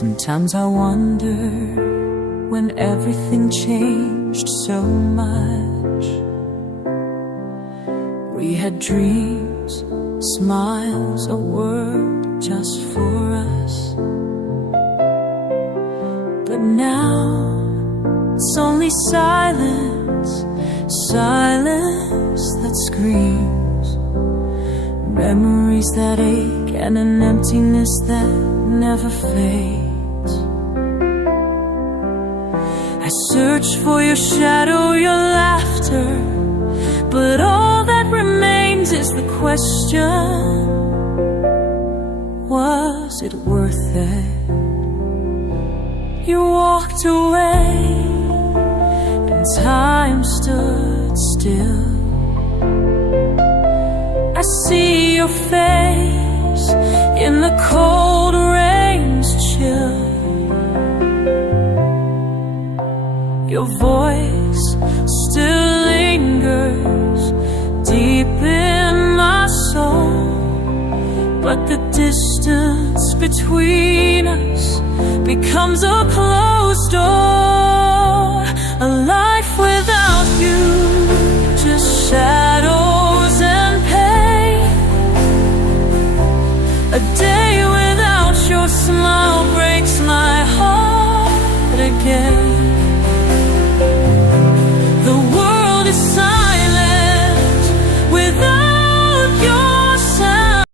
Sometimes I wonder when everything changed so much. We had dreams, smiles, a word just for us. But now it's only silence, silence that screams, memories that ache and an emptiness that never fades. I search for your shadow, your laughter, but all that remains is the question: was it worth it? You walked away and time stood still. I see your face in the cold rain's chill. Your voice still lingers deep in my soul, but the distance between us becomes a closed door. A life without you, just shadows and pain. A day without your smile breaks my heart again.